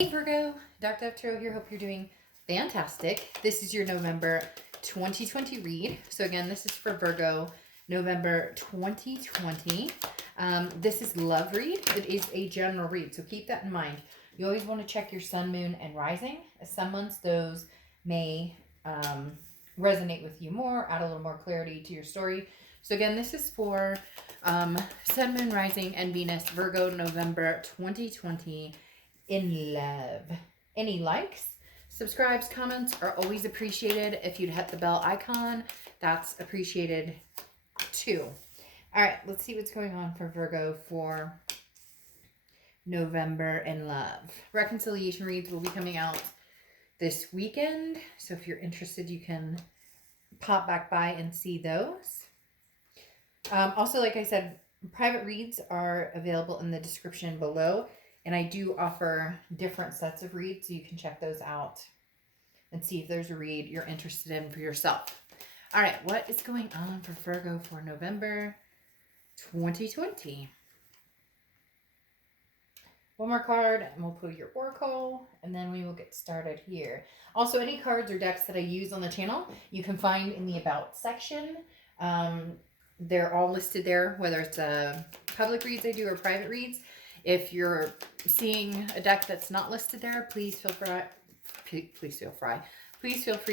Hey Virgo, Dark Dove Tarot here. Hope you're doing fantastic. This is your November 2020 read. So again, this is for Virgo, November 2020. This is love read. It is a general read, so keep that in mind. You always want to check your sun, moon, and rising. As some months, those may resonate with you more, add a little more clarity to your story. So again, this is for sun, moon, rising, and Venus, Virgo, November 2020. In love. Any likes, subscribes, comments are always appreciated. If you'd hit the bell icon, that's appreciated too. All right, let's see what's going on for Virgo for November in love. Reconciliation reads will be coming out this weekend, so if you're interested, you can pop back by and see those. Also, like I said, private reads are available in the description below. And I do offer different sets of reads, so you can check those out and see if there's a read you're interested in for yourself. All right, what is going on for Virgo for November 2020? One more card, and we'll pull your oracle, and then we will get started here. Also, any cards or decks that I use on the channel, you can find in the About section. They're all listed there, whether it's public reads I do or private reads. If you're seeing a deck that's not listed there, please feel free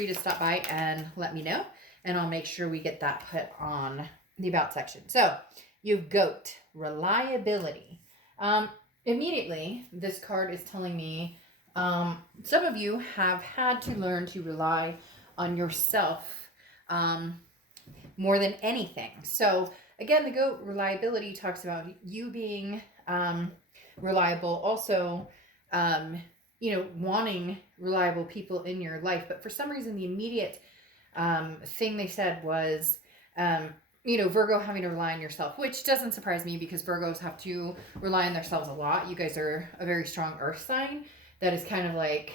to stop by and let me know, and I'll make sure we get that put on the About section. So you've Goat, reliability. Immediately, this card is telling me some of you have had to learn to rely on yourself more than anything. So again, the Goat reliability talks about you being reliable, also wanting reliable people in your life. But for some reason, the immediate thing they said was Virgo having to rely on yourself, which doesn't surprise me because Virgos have to rely on themselves a lot. You guys are a very strong earth sign that is kind of like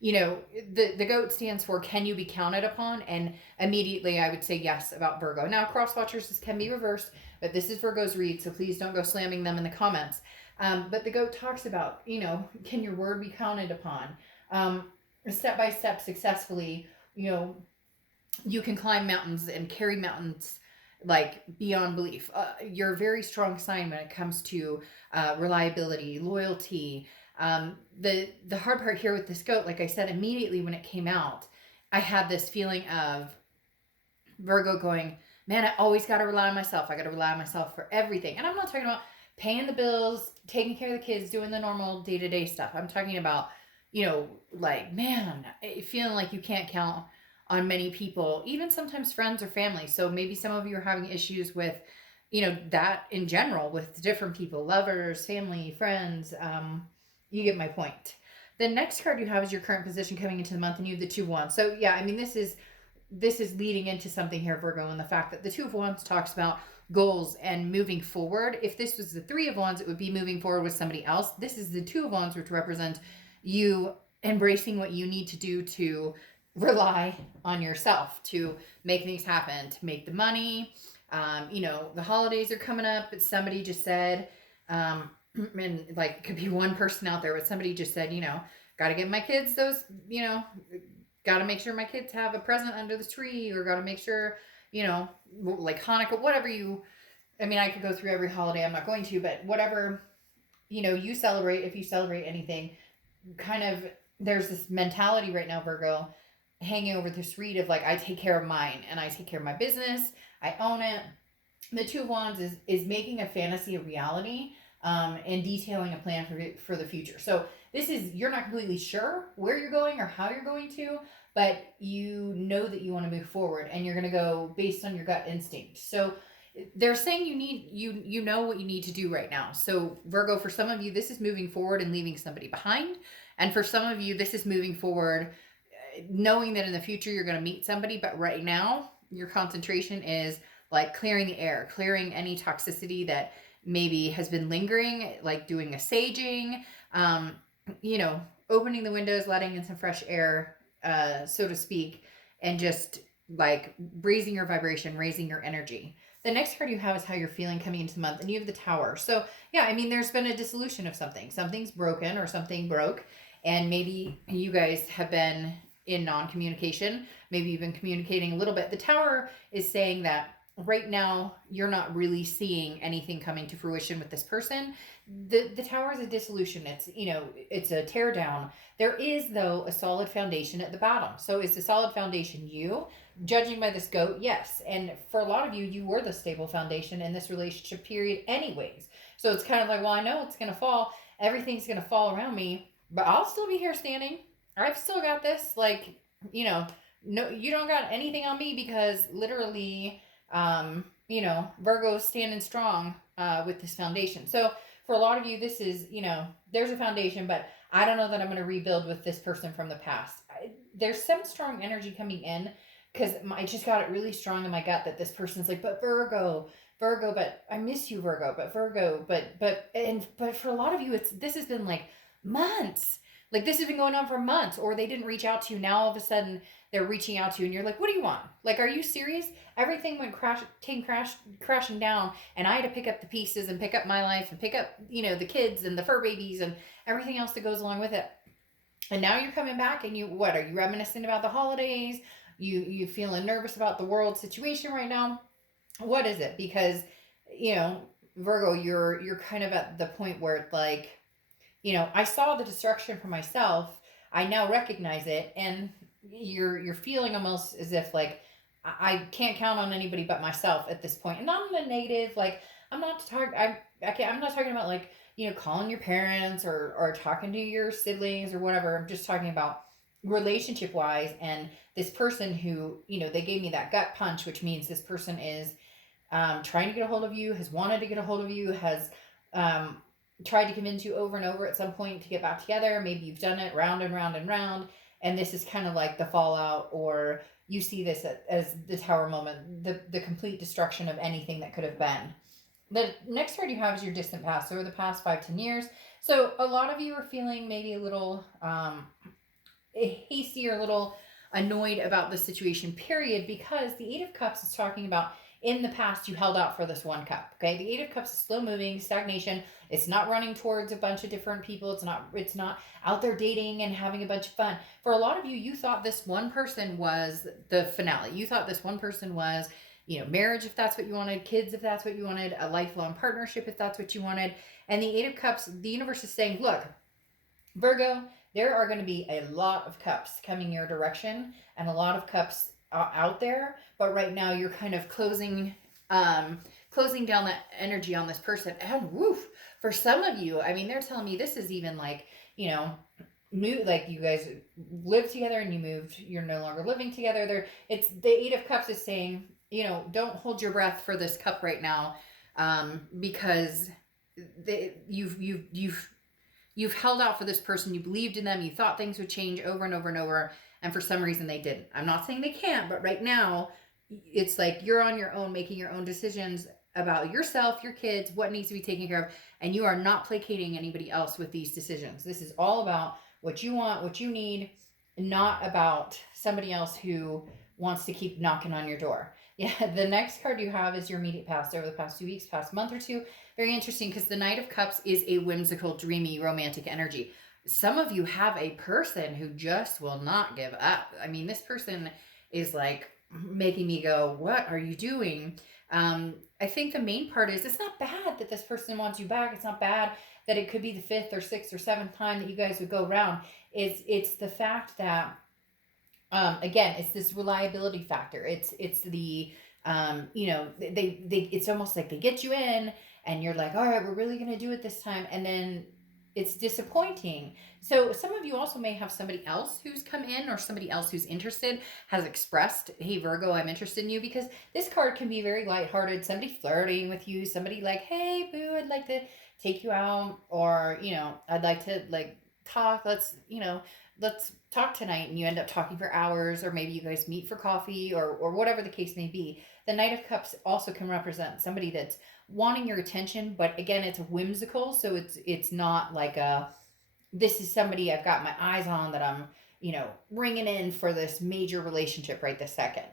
the Goat stands for can you be counted upon, and immediately I would say yes about Virgo. Now, cross watchers, this can be reversed, but this is Virgo's read, so please don't go slamming them in the comments. But the Goat talks about, can your word be counted upon? Step by step, successfully, you can climb mountains and carry mountains like beyond belief. You're a very strong sign when it comes to reliability, loyalty. The hard part here with this Goat, like I said, immediately when it came out, I had this feeling of Virgo going, man, I always got to rely on myself. I got to rely on myself for everything. And I'm not talking about paying the bills, taking care of the kids, doing the normal day-to-day stuff. I'm talking about, man, feeling like you can't count on many people, even sometimes friends or family. So maybe some of you are having issues with, that in general with different people, lovers, family, friends. You get my point. The next card you have is your current position coming into the month, and you have the Two of Wands. So yeah, I mean, this is leading into something here, Virgo, and the fact that the Two of Wands talks about goals and moving forward. If this was the Three of Wands, it would be moving forward with somebody else. This is the Two of Wands, which represent you embracing what you need to do to rely on yourself, to make things happen, to make the money. The holidays are coming up, but somebody just said, and like it could be one person out there, but somebody just said, got to get my kids those, got to make sure my kids have a present under the tree, or got to make sure, like Hanukkah, whatever I could go through every holiday. I'm not going to, but whatever, you celebrate, if you celebrate anything, kind of, there's this mentality right now, Virgo, hanging over this read of like, I take care of mine and I take care of my business. I own it. The Two of Wands is making a fantasy a reality, and detailing a plan for the future. So this is, you're not completely sure where you're going or how you're going to, but you know that you want to move forward, and you're going to go based on your gut instinct. So they're saying you know what you need to do right now. So Virgo, for some of you, this is moving forward and leaving somebody behind. And for some of you, this is moving forward, knowing that in the future you're going to meet somebody. But right now, your concentration is like clearing the air, clearing any toxicity that maybe has been lingering, like doing a saging, opening the windows, letting in some fresh air, so to speak, and just like raising your vibration, raising your energy. The next card you have is how you're feeling coming into the month, and you have the Tower. So yeah, I mean, there's been a dissolution of something. Something's broken or something broke, and maybe you guys have been in non-communication. Maybe you've been communicating a little bit. The Tower is saying that right now you're not really seeing anything coming to fruition with this person. The Tower is a dissolution. It's, you know, it's a tear down. There is, though, a solid foundation at the bottom. So is the solid foundation you? Judging by this goat, yes. And for a lot of you, you were the stable foundation in this relationship period anyways. So it's kind of like, well, I know it's going to fall. Everything's going to fall around me, but I'll still be here standing. I've still got this. Like, you know, no, you don't got anything on me, because literally, you know, Virgo's standing strong with this foundation. So for a lot of you, this is, you know, there's a foundation, but I don't know that I'm going to rebuild with this person from the past. There's some strong energy coming in, because I just got it really strong in my gut that this person's like, but Virgo, but I miss you, Virgo, but Virgo, but for a lot of you, this has been like months. Like, this has been going on for months, or they didn't reach out to you. Now all of a sudden they're reaching out to you, and you're like, what do you want? Like, are you serious? Everything went crashing down, and I had to pick up the pieces and pick up my life and pick up, you know, the kids and the fur babies and everything else that goes along with it. And now you're coming back, and what are you reminiscing about the holidays? You feeling nervous about the world situation right now? What is it? Because, you know, Virgo, you're kind of at the point where it's like, you know, I saw the destruction for myself. I now recognize it, and you're feeling almost as if like I can't count on anybody but myself at this point. And not in a negative, like, I'm not talking. I'm not talking about, like, you know, calling your parents or talking to your siblings or whatever. I'm just talking about relationship wise, and this person who, you know, they gave me that gut punch, which means this person is trying to get a hold of you, has wanted to get a hold of you, has tried to convince you over and over at some point to get back together. Maybe you've done it round and round and round, and this is kind of like the fallout, or you see this as the Tower moment, the complete destruction of anything that could have been. The next card you have is your distant past, so the past 5-10 years. So a lot of you are feeling maybe a little hasty or a little annoyed about the situation, period, because the Eight of Cups is talking about in the past you held out for this one cup. Okay, the Eight of Cups is slow moving, stagnation. It's not running towards a bunch of different people. It's not out there dating and having a bunch of fun. For a lot of you, you thought this one person was the finale. You thought this one person was, you know, marriage if that's what you wanted, kids if that's what you wanted, a lifelong partnership if that's what you wanted. And the Eight of Cups, the universe is saying, look, Virgo, there are going to be a lot of cups coming your direction, and a lot of cups out there, but right now you're kind of closing down that energy on this person. And woof, for some of you, I mean, they're telling me this is even like, you know, like you guys live together and you moved, you're no longer living together. It's the Eight of Cups is saying, you know, don't hold your breath for this cup right now, because you've held out for this person, you believed in them, you thought things would change over and over and over, and for some reason they didn't. I'm not saying they can't, but right now it's like you're on your own, making your own decisions about yourself, your kids, what needs to be taken care of, and you are not placating anybody else with these decisions. This is all about what you want, what you need, not about somebody else who wants to keep knocking on your door. Yeah, the next card you have is your immediate past, over the past 2 weeks, past month or two. Very interesting, because the Knight of Cups is a whimsical, dreamy, romantic energy. Some of you have a person who just will not give up. I mean, this person is like making me go, what are you doing? I think the main part is it's not bad that this person wants you back. It's not bad that it could be the 5th or 6th or 7th time that you guys would go around. It's the fact that again, it's this reliability factor. It's the you know, they it's almost like they get you in and you're like, all right, we're really going to do it this time, and then it's disappointing. So some of you also may have somebody else who's come in, or somebody else who's interested has expressed, hey Virgo, I'm interested in you, because this card can be very lighthearted. Somebody flirting with you, somebody like, hey boo, I'd like to take you out, or, you know, I'd like to like talk, let's talk tonight, and you end up talking for hours, or maybe you guys meet for coffee, or whatever the case may be. The Knight of Cups also can represent somebody that's wanting your attention, but again, it's whimsical, so it's not like this is somebody I've got my eyes on that I'm, you know, bringing in for this major relationship right this second.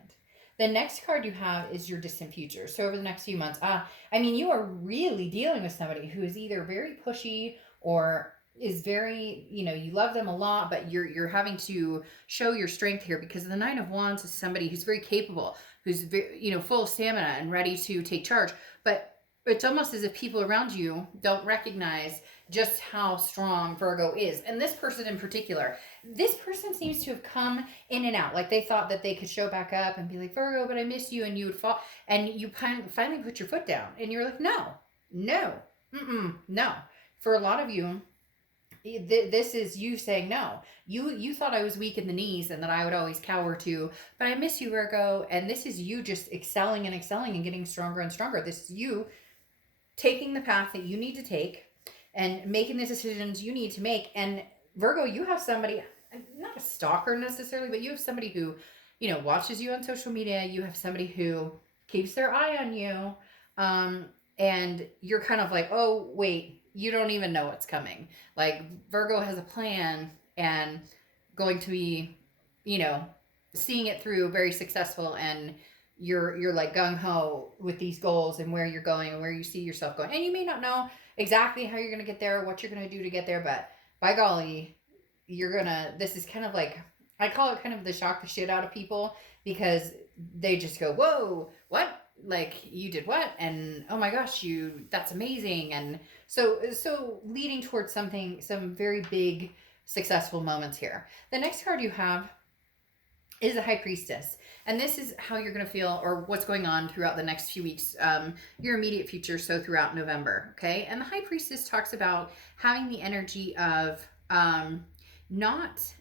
The next card you have is your distant future. So over the next few months, I mean, you are really dealing with somebody who is either very pushy or is very, you love them a lot, but you're having to show your strength here, because the Nine of Wands is somebody who's very capable, who's very, full of stamina and ready to take charge. But it's almost as if people around you don't recognize just how strong Virgo is. And this person in particular, this person seems to have come in and out. Like they thought that they could show back up and be like, Virgo, but I miss you. And you would fall. And you finally put your foot down. And you're like, no, no, no. For a lot of you, this is you saying no. You thought I was weak in the knees and that I would always cower to, but I miss you, Virgo. And this is you just excelling and getting stronger and stronger. This is you taking the path that you need to take and making the decisions you need to make. And Virgo, you have somebody, not a stalker necessarily, but you have somebody who, watches you on social media. You have somebody who keeps their eye on you. And you're kind of like, oh, wait, you don't even know what's coming. Like Virgo has a plan and going to be, seeing it through, very successful, and you're like gung-ho with these goals and where you're going and where you see yourself going. And you may not know exactly how you're going to get there, what you're going to do to get there, but by golly, this is kind of like, I call it kind of the shock the shit out of people, because they just go, whoa, what? Like you did what? And oh my gosh, that's amazing. And so leading towards some very big successful moments here. The next card you have is the High Priestess. And this is how you're going to feel, or what's going on throughout the next few weeks, your immediate future, so throughout November, okay? And the High Priestess talks about having the energy of not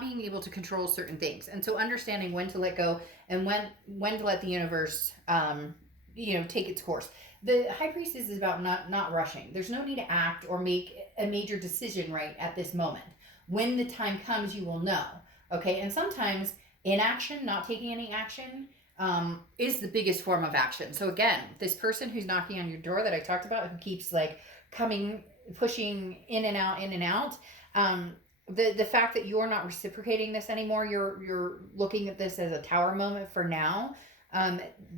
being able to control certain things. And so understanding when to let go and when to let the universe, take its course. The High Priestess is about not rushing. There's no need to act or make a major decision right at this moment. When the time comes, you will know, okay? And sometimes inaction, not taking any action, is the biggest form of action. So again, this person who's knocking on your door that I talked about, who keeps like pushing in and out, the fact that you're not reciprocating this anymore, you're looking at this as a tower moment for now.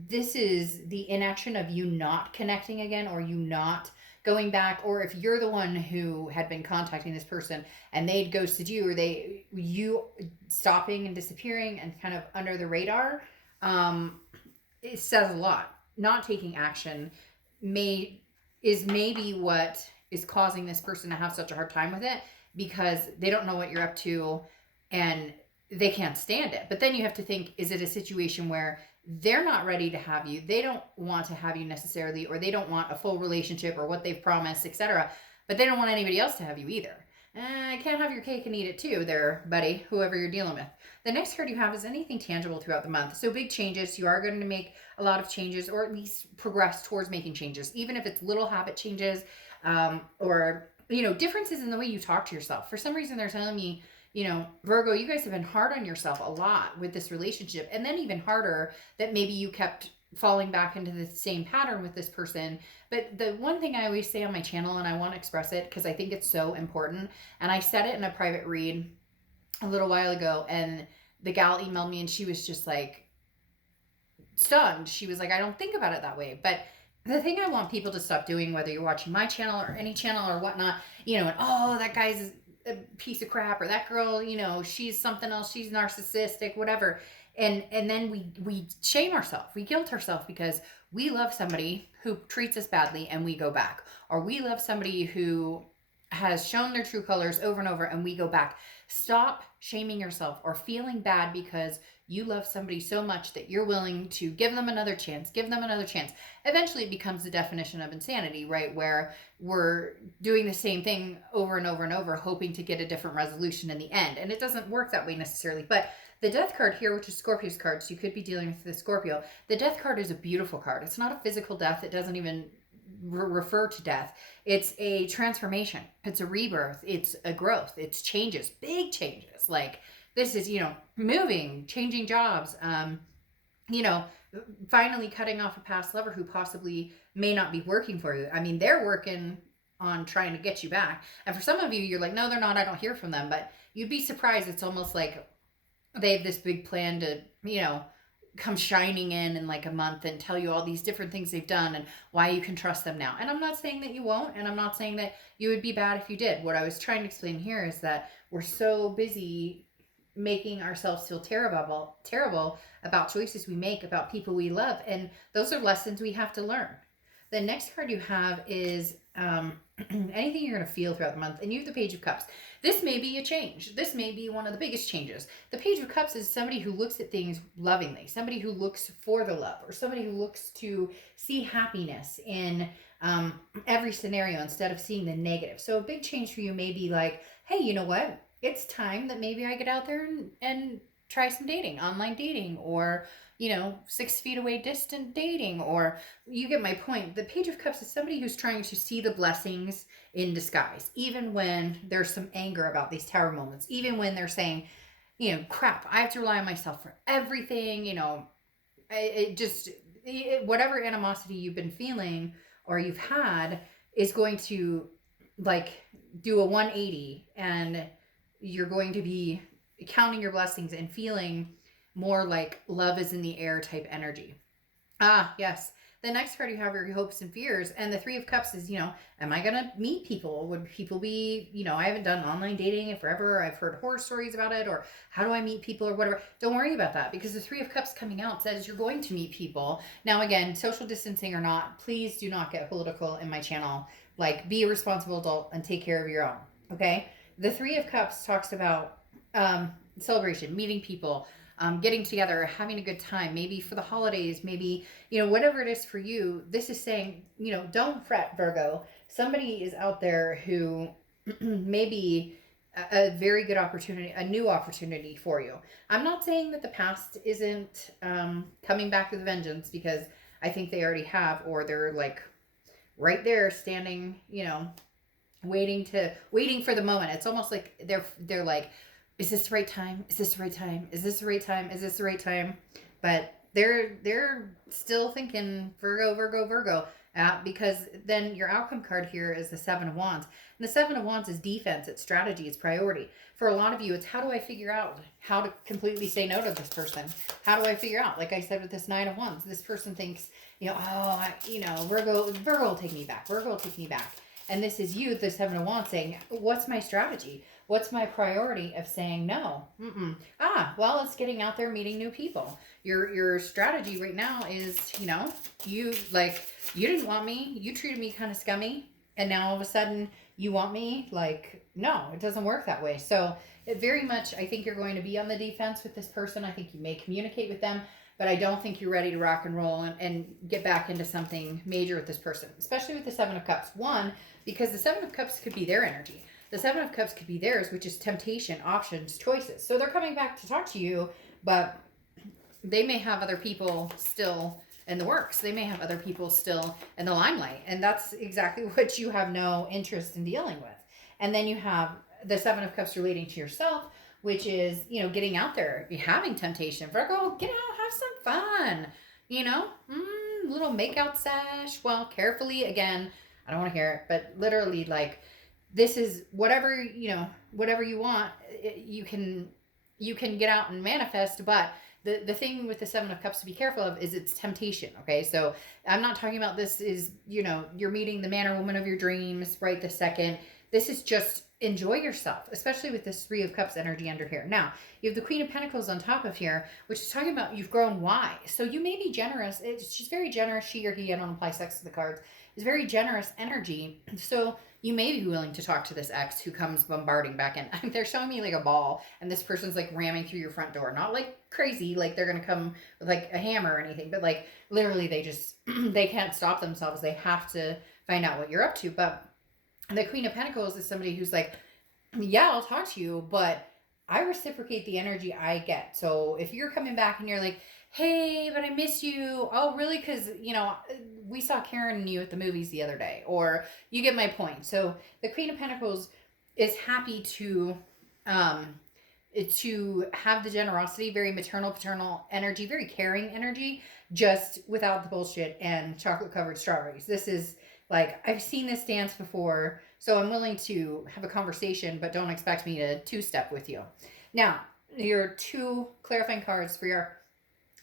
This is the inaction of you not connecting again, or you not going back, or if you're the one who had been contacting this person and they'd ghosted you, or you stopping and disappearing and kind of under the radar, it says a lot. Not taking action is maybe what is causing this person to have such a hard time with it, because they don't know what you're up to and they can't stand it. But then you have to think, is it a situation where they're not ready to have you, they don't want to have you necessarily, or they don't want a full relationship or what they've promised, etc., but they don't want anybody else to have you either? I can't have your cake and eat it too there, buddy, whoever you're dealing with. The next card you have is anything tangible throughout the month. So big changes. You are going to make a lot of changes, or at least progress towards making changes, even if it's little habit changes, or differences in the way you talk to yourself. For some reason, they're telling me, Virgo, you guys have been hard on yourself a lot with this relationship. And then even harder that maybe you kept falling back into the same pattern with this person. But the one thing I always say on my channel, and I want to express it because I think it's so important, and I said it in a private read a little while ago, and the gal emailed me and she was just like stunned. She was like, I don't think about it that way. But the thing I want people to stop doing, whether you're watching my channel or any channel or whatnot, and oh, that guy's a piece of crap, or that girl, she's something else, she's narcissistic, whatever. And then we shame ourselves, we guilt ourselves because we love somebody who treats us badly and we go back. Or we love somebody who has shown their true colors over and over and we go back. Stop shaming yourself or feeling bad because you love somebody so much that you're willing to give them another chance, Eventually it becomes the definition of insanity, right? Where we're doing the same thing over and over and over, hoping to get a different resolution in the end. And it doesn't work that way necessarily. But the Death card here, which is Scorpio's card, so you could be dealing with the Scorpio. The Death card is a beautiful card. It's not a physical death. It doesn't even refer to death. It's a transformation. It's a rebirth. It's a growth. It's changes, big changes. Like this is, moving, changing jobs, finally cutting off a past lover who possibly may not be working for you. I mean, they're working on trying to get you back. And for some of you, you're like, no, they're not. I don't hear from them. But you'd be surprised. It's almost like they have this big plan to, come shining in like a month and tell you all these different things they've done and why you can trust them now. And I'm not saying that you won't, and I'm not saying that you would be bad if you did. What I was trying to explain here is that we're so busy making ourselves feel terrible about choices we make, about people we love, and those are lessons we have to learn. The next card you have is anything you're going to feel throughout the month, and you have the Page of Cups. This may be a change. This may be one of the biggest changes. The Page of Cups is somebody who looks at things lovingly, somebody who looks for the love, or somebody who looks to see happiness in every scenario instead of seeing the negative. So a big change for you may be like, hey, you know what? It's time that maybe I get out there and try some dating, online dating, or 6 feet away distant dating, or you get my point. The Page of Cups is somebody who's trying to see the blessings in disguise, even when there's some anger about these tower moments, even when they're saying, crap, I have to rely on myself for everything, whatever animosity you've been feeling or you've had is going to like do a 180, and you're going to be counting your blessings and feeling more like love is in the air type energy. Yes. The next card you have are your hopes and fears. And the Three of Cups is, am I going to meet people? Would people be, I haven't done online dating in forever. I've heard horror stories about it, or how do I meet people or whatever. Don't worry about that, because the Three of Cups coming out says you're going to meet people. Now, again, social distancing or not, please do not get political in my channel. Like, be a responsible adult and take care of your own. Okay. The Three of Cups talks about celebration, meeting people, getting together, having a good time, maybe for the holidays, maybe, whatever it is for you. This is saying, don't fret, Virgo. Somebody is out there who may be a very good opportunity, a new opportunity for you. I'm not saying that the past isn't coming back with vengeance, because I think they already have, or they're like right there standing, waiting for the moment. It's almost like they're like, is this the right time? Is this the right time? Is this the right time? Is this the right time? But they're still thinking Virgo, Virgo, Virgo. Because then your outcome card here is the Seven of Wands. And the Seven of Wands is defense, it's strategy, it's priority. For a lot of you, it's how do I figure out how to completely say no to this person? How do I figure out, like I said with this Nine of Wands, this person thinks, Virgo will take me back. Virgo will take me back. And this is you, the Seven of Wands, saying, what's my strategy? What's my priority of saying no? Well, it's getting out there, meeting new people. Your strategy right now is, you didn't want me. You treated me kind of scummy. And now all of a sudden you want me? Like, no, it doesn't work that way. So it very much, I think you're going to be on the defense with this person. I think you may communicate with them, but I don't think you're ready to rock and roll and get back into something major with this person, especially with the Seven of Cups. One, because the Seven of Cups could be their energy. The Seven of Cups could be theirs, which is temptation, options, choices. So they're coming back to talk to you, but they may have other people still in the works. They may have other people still in the limelight. And that's exactly what you have no interest in dealing with. And then you have the Seven of Cups relating to yourself, which is, getting out there, having temptation. Virgo, get out, have some fun, little makeout sesh. Well, carefully, again, I don't want to hear it, but literally, like, this is whatever you want, you can get out and manifest. But the thing with the Seven of Cups to be careful of is it's temptation. Okay. So I'm not talking about this is, you're meeting the man or woman of your dreams right this second. This is just enjoy yourself, especially with this Three of Cups energy under here. Now you have the Queen of Pentacles on top of here, which is talking about you've grown wise. So you may be generous. She's very generous. She or he, I don't apply sex to the cards, is very generous energy. So you may be willing to talk to this ex who comes bombarding back in. They're showing me like a ball, and this person's like ramming through your front door. Not like crazy, like they're going to come with like a hammer or anything, but like literally they just, they can't stop themselves. They have to find out what you're up to. But the Queen of Pentacles is somebody who's like, yeah, I'll talk to you, but I reciprocate the energy I get. So if you're coming back and you're like, hey, but I miss you. Oh, really? Because, we saw Karen and you at the movies the other day, or you get my point. So the Queen of Pentacles is happy to have the generosity, very maternal, paternal energy, very caring energy, just without the bullshit and chocolate covered strawberries. This is like, I've seen this dance before, so I'm willing to have a conversation, but don't expect me to two-step with you. Now, your two clarifying cards for your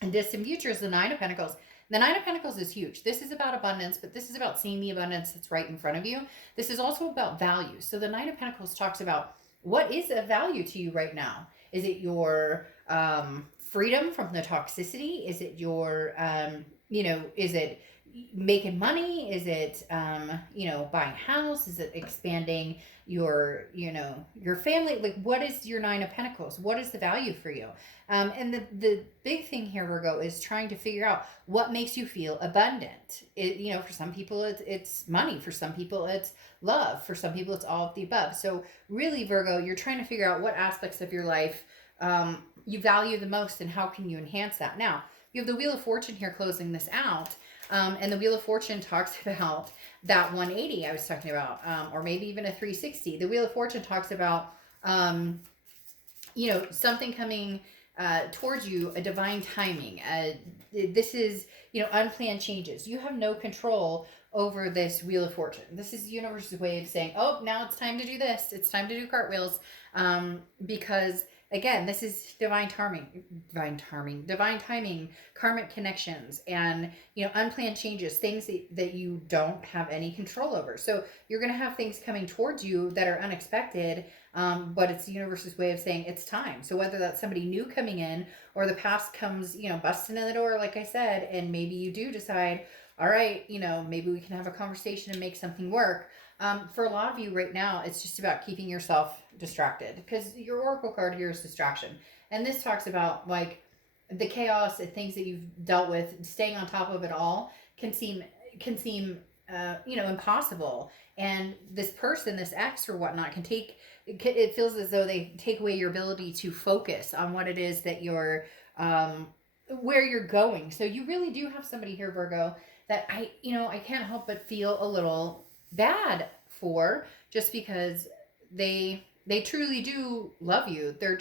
And distant future is the Nine of Pentacles. The Nine of Pentacles is huge. This is about abundance, but this is about seeing the abundance that's right in front of you. This is also about value. So the Nine of Pentacles talks about what is of value to you right now. Is it your freedom from the toxicity? Is it your, is it making money? Is it, buying a house? Is it expanding your family? Like, what is your Nine of Pentacles? What is the value for you? And the big thing here, Virgo, is trying to figure out what makes you feel abundant. For some people it's money. For some people it's love. For some people it's all of the above. So really, Virgo, you're trying to figure out what aspects of your life you value the most and how can you enhance that. Now, you have the Wheel of Fortune here closing this out. And the Wheel of Fortune talks about that 180 I was talking about, or maybe even a 360. The Wheel of Fortune talks about, something coming towards you, a divine timing. This is, unplanned changes. You have no control over this Wheel of Fortune. This is the universe's way of saying, oh, now it's time to do this. It's time to do cartwheels. Because again, this is divine timing, karmic connections, and unplanned changes, things that you don't have any control over. So you're going to have things coming towards you that are unexpected, but it's the universe's way of saying it's time. So whether that's somebody new coming in or the past comes, busting in the door, like I said, and maybe you do decide, all right, maybe we can have a conversation and make something work. For a lot of you right now, it's just about keeping yourself distracted, because your oracle card here is distraction. And this talks about like the chaos and things that you've dealt with, staying on top of it all can seem impossible. And this person, this ex or whatnot, it feels as though they take away your ability to focus on what it is that you're, where you're going. So you really do have somebody here, Virgo, that I can't help but feel a little bad for, just because they truly do love you. They're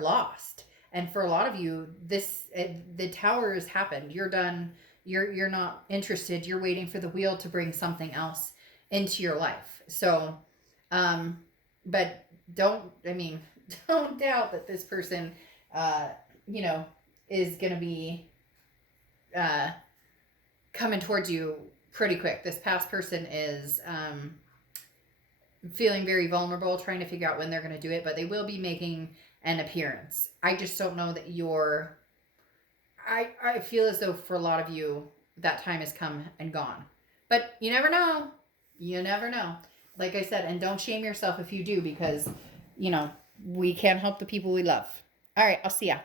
lost. And for a lot of you, the tower has happened. You're done. You're not interested. You're waiting for the wheel to bring something else into your life. So, but don't doubt that this person, is going to be, coming towards you pretty quick. This past person is, feeling very vulnerable, trying to figure out when they're going to do it, but they will be making an appearance. I just don't know that I feel as though for a lot of you, that time has come and gone. But you never know. You never know. Like I said, and don't shame yourself if you do, because, we can't help the people we love. All right, I'll see ya.